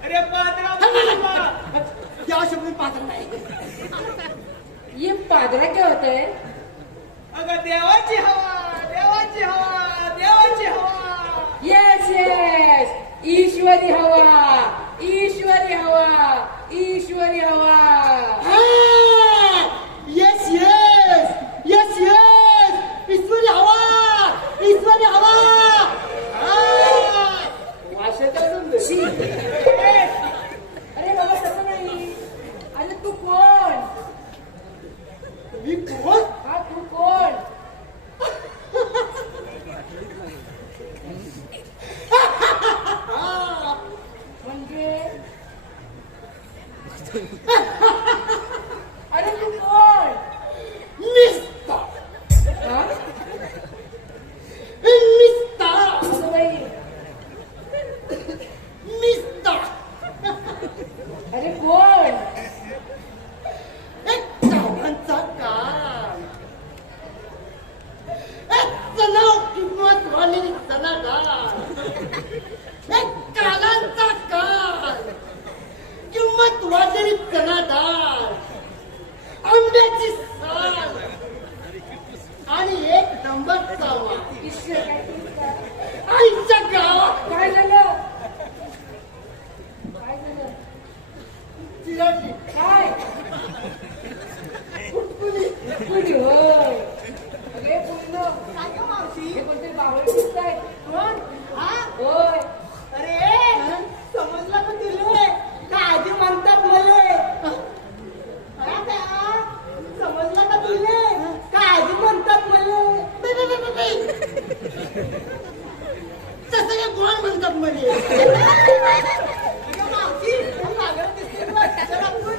अरे पादरा बोलली तुला. या शब्द पात्र नाही. ये पागला क्या होता है? अगं देवाची हवा, देवाची हवा, देवाची हवा. Yes, yes. ईश्वरी हवा, ईश्वरी हवा, ईश्वरी हवा. Yes yes yes yes. ईश्वरी हवा. ईश्वरी हवा. वाशाचा समज. शी. अरे बाबा तसं नाही. अरे तू कोण? मी कोण? हा तू कोण? म्हणजे अरे तू कोण? मिस्ता. हा? मिस्ता. असं बाई. मिस्ता. अरे कोण? एक कामांचा काम. एक चणाव किंमत वाली चणाडाळ. एक कालांचा काल. किंमत वाली चणाडाळ. आंब्याची साल. आणि एक नंबर चावा. ईश्वर काय केलं? आईच्या गावात काय झालं? काय झालं? चिराची काय? फुटकुली. कुणी होय? अरे पूर्ण काय गं मावशी? हे कोणतरी बावळे दिसताय. कोण? हा? होय. अरे समजलं का तुले? काळजी म्हणतात मले. हा का? समजलं का तुले? काळजी म्हणतात मले. तसं काय कोण म्हणतात म्हणे. अगं मावशी, तू लागलं दिसते बघ. चला, आपण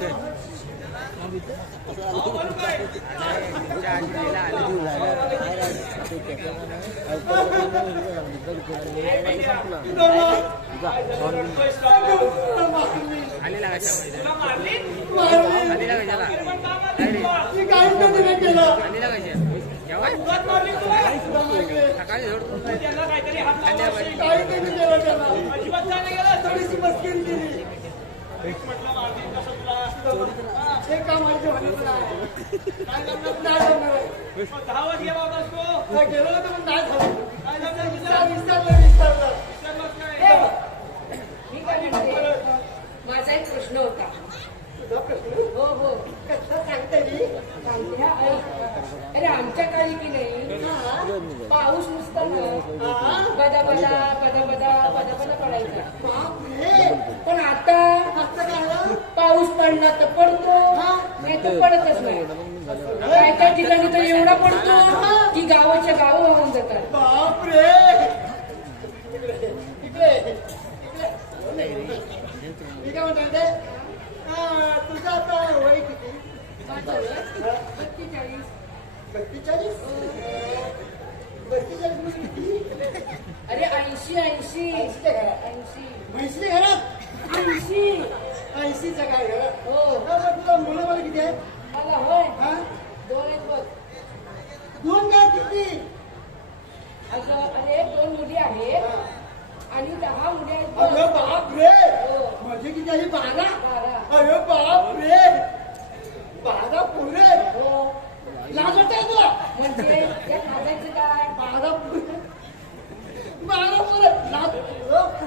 तुला मारली? मी काहीच नाही केलं. उगाच मारली तुला? त्यांना काहीतरी हात लावला असेल. काहीच नाही केलं त्याला. अजिबात काय नाही गेलं. थोडीशी मस्करी केली. म्हटलं मारली कसं तुला? हे काम माझ्या भावाने आहे. काय करणार? नाही करणार आहे. 10 वाजता गेला होतास तू? काय गेलो होतो पण नाही झालं. काय झालं? विसरलं. विसरलास काय? मी काय म्हणते माझा एक प्रश्न होता. तुझा प्रश्न? हो हो कसं सांगते मी? सांगते हा, ऐक. अरे आमच्या काळी की नाही पाऊस नुसता ना बदा बदा बदा बदा बदा बदा पडायचा. बापरे. पण आता असं काय झालं? पाऊस पडला तर पडतो नाही तर पडतच नाही. काय काय ठिकाणी तर एवढा पडतो की गावाच्या गाव वाहून जातात. बापरे. इकडे. मी काय म्हणते तुझं आता वय किती? माझं वय 42. 42? 42 म्हणजे किती? अरे 80 80च्या घरात. 80 म्हैसली घरात? 80च्या काय घरात? हो तुला मुलं मला किती आहेत? मला होय हा? 2 आहेत बघ. 2 काय किती? अगं अरे 2 मुली आहेत आणि 10 मुली आहेत बघ. अरे बाप रे. हो. म्हणजे किती आहे? 12? 12. अरे बाप रे. 12 पुरे. हो लाज वाटते तुला? म्हणजे या खाजायचं काय 12 पुरे. 12 पुरे. लाज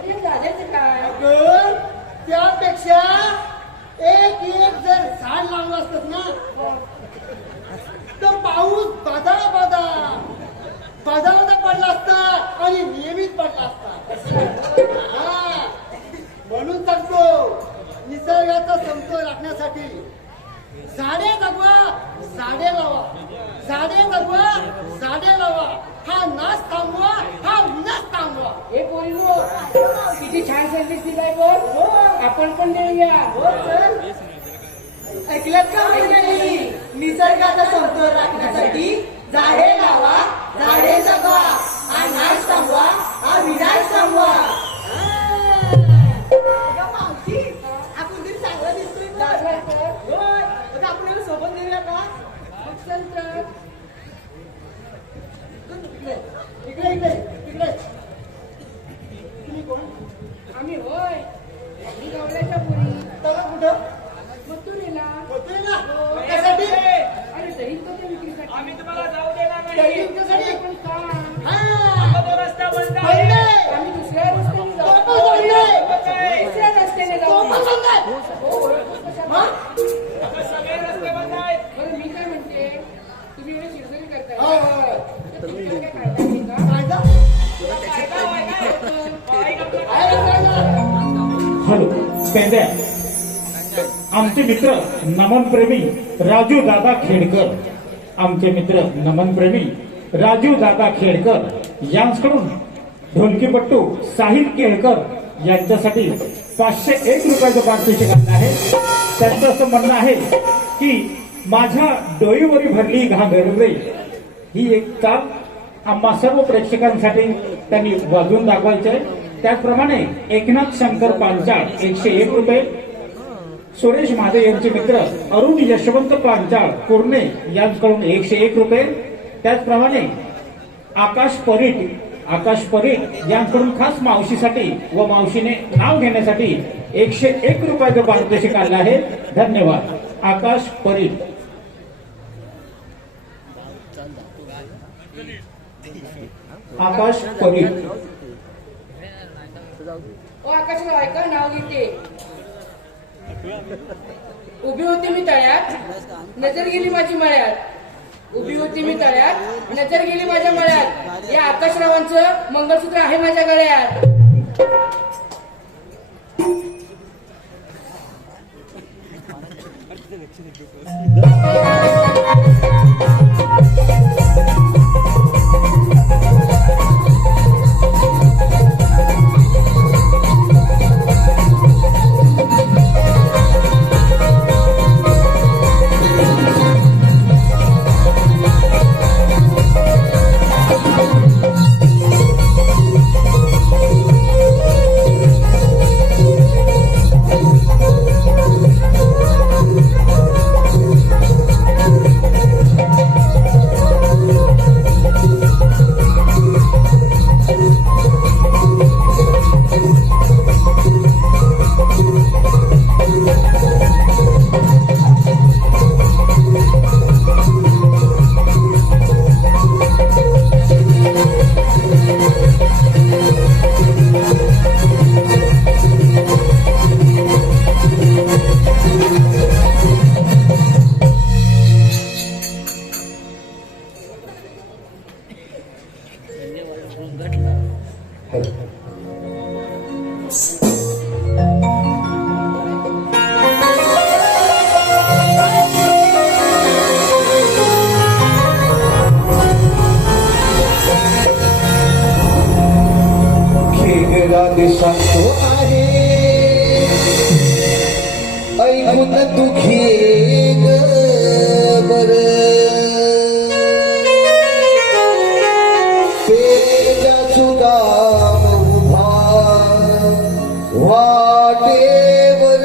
हे खाजायचं काय अगं, त्यापेक्षा एक जर झाड लावलं असत ना तर पाऊस बदा पडला असता आणि नियमित पडला असता. हा म्हणून सांगतो निसर्गाचा समतोल राखण्यासाठी झाडे जगवा, झाडे लावा. झाडे जगवा, झाडे लावा. हा नाश थांबवा, हा विनाश थांबवा. हे पोरीनो किती छान संदेश दिलाय बघ. आपण पण देऊया. ऐकलं का मंडळी? निसर्गाचा समतोल राखण्यासाठी झाडे लावा, झाडे जगवा, हा नाश थांबवा, हा विनाश थांबवा. अगं मावशी, आपण तरी चांगला दिसतोय ना. चांगला तर. होय. अगं आपल्याला सोबत देऊया का? मग चल तर. इकडे. तुम्ही कोण? आम्ही होय आम्ही गावल्याच्या पोरी चला कुठं? मथुरेला. होतोय ना? त्यासाठी? अरे तरी तो ते विक्रीसाठी. आम्ही तुम्हाला जाऊ देणार तरी नाही. तुमच्यासाठी? पण का हा. तो रस्ता बंद बंद आहे. आहे. आम्ही दुसऱ्या रस्त्याने तो जाऊ. पण बंद आहे. दुसऱ्या रस्त्याने तो जाऊ. पण बंद आहे. हो, ओळखतो कशाला? हा? सगळे रस्ते बंद आहेत. बरं मी काय म्हणते तुम्ही एवढी चिडचिड करताय हो, हो. तर तुम्ही काय काढता नाही का? कायदा? कायदा वायदा होतं. ऐक आपलं. आहे ना कायदा? हॅलो पेंद्या आमचे मित्र नमनप्रेमी राजू दादा खेडकर. आमचे मित्र नमनप्रेमी राजू दादा खेडकर यांच्याकडून ढोलकीपट्टू साहिल केळकर यांच्यासाठी 501 रुपयाचं पारितोषिक आणलं आहे. त्यांचं असं म्हणणं आहे की माझ्या डोईवरी भरली घागरे ही एक चाल आम्हा सर्व प्रेक्षकांसाठी त्यांनी वाजवून दाखवायचे आहे. त्याचप्रमाणे एकनाथ शंकर पांचाळ 101 रुपये, सुरेश महादेव यांचे मित्र अरुण यशवंत पांचाळ कुर्णे यांच्याकडून 101 रुपये. त्याचप्रमाणे आकाश परीट यांच्याकडून खास मावशीसाठी व मावशीने नाव घेण्यासाठी 101 रुपयाचं पारितोषिक आलं आहे. धन्यवाद आकाश परीट. आकाश परीट. ओ आकाशराव ऐका नाव घेते. उभी होती मी तळ्यात नजर गेली माझी मळ्यात. उभी होती मी तळ्यात नजर गेली माझ्या मळ्यात. या आकाशरावांचं मंगळसूत्र आहे माझ्या गळ्यात. सुखी बर पेजाचू गाव उभा वाटेवर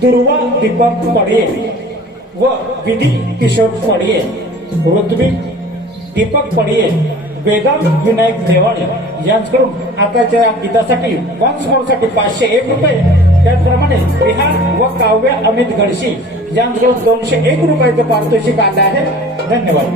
दुर्वा दीपक पडये व विधी किशोर पडये, ऋत्विक दीपक पडये, वेदांत विनायक देवाळे यांच्याकडून आताच्या गीतासाठी वन्स मोर साठी 501 रुपये, त्याचप्रमाणे विहार व काव्य अमित गडशी यांच्याकडून 201 रुपयाचं पारितोषिक आलं आहे. धन्यवाद.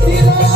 तिला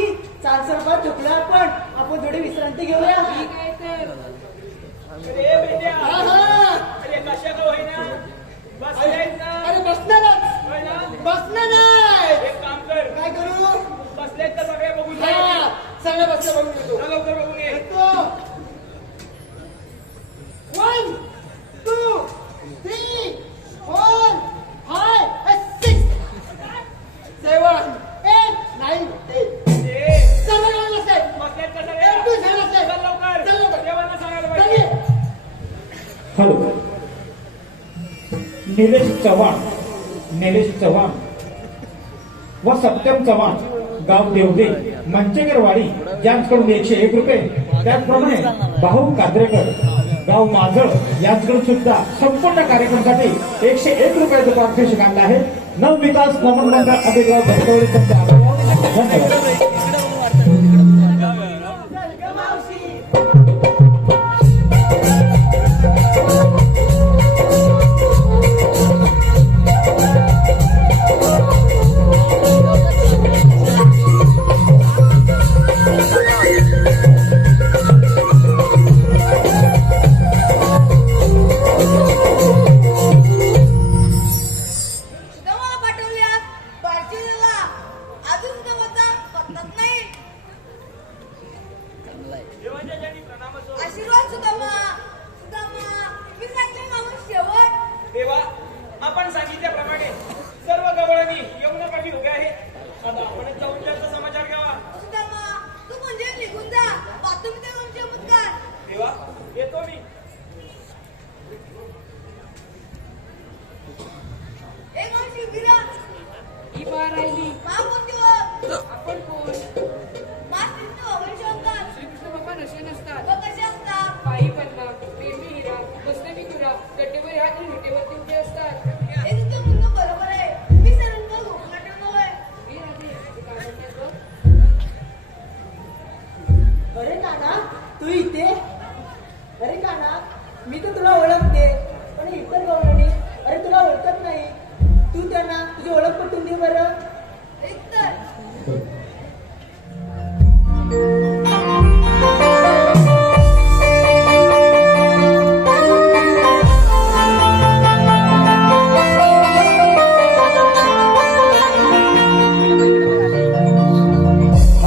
मावशी चारसरपात झोपलो आपण थोडी विश्रांती घेऊया. ठीक आहे तर. अरे बेट्या हा, हा. अरे कशा का होईना बसलेत ना अरे बसणारच होय ना बसणार नाही. एक काम कर काय करू? बसलेत तर सगळे बघून हा, जा. सगळं बसलं बघून येतो. जा लवकर बघून ये येतो. 1 2 3 4 5 6 7 8 9 10 ए, सगळं बघून बसलंय. बसलेत का एक तू सगळे सगळं बसलंय. चल लवकर चल लवकर. देवांना सांगायला चल पाहिजे ये. हॅलो निलेश चव्हाण व सत्यम चव्हाण गाव देवदे मंचेकरवाडी यांच्याकडून 101 रुपये. त्याचप्रमाणे भाऊ काद्रेकर गाव माझळ यांच्याकडून सुद्धा संपूर्ण कार्यक्रमासाठी 101 रुपयाचं पारितोषिक आणलं आहे. नवविकास भ्रमण मंडळ अभिगाव भरतवडी धन्यवाद. चल ग मावशी. सुद्धा मला पाठवल्यास बारशिवला अजून सुद्धा माझा पत्ताच नाही. देवांच्या जनी प्रणाम असो. आशीर्वाद सुद्धा मी सांगते माणूस शेवट. देवा आपण सांगितल्याप्रमाणे सर्व गवळणी यमुनापाठी उभे आहेत. आता आपण जाऊन त्यांचा समाचार घ्यावा. सुद्धा तू म्हणजे निघून जा बाथरूम ते तुमचे मुद्गार. देवा येतो मी एक मावशी विरा ही बार राहिली. मा कोणती हो? आपण कोण? मा कृष्ण वगैरे असतात. श्रीकृष्ण भगवान असे नसतात. व कसे असतात? पायी पन्ना, प्रेमी हिरा, बसने तुरा, गड्डेवर ह्या विटेवरती उभे असतात. हे तुमचं म्हणणं बरोबर आहे. मी सरांना गोकुळा ठेवलोय. हे राहते, हे काय म्हणतात गं? अरे नाना तू इथे. अरे नाना मी तर तुला ओळखते पण इतर गवळणी अरे तुला ओळखत नाही. तू त्यांना तुझी ओळख पटवून दे बरं. एक तर आ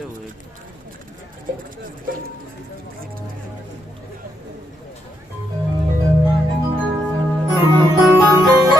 Thank you.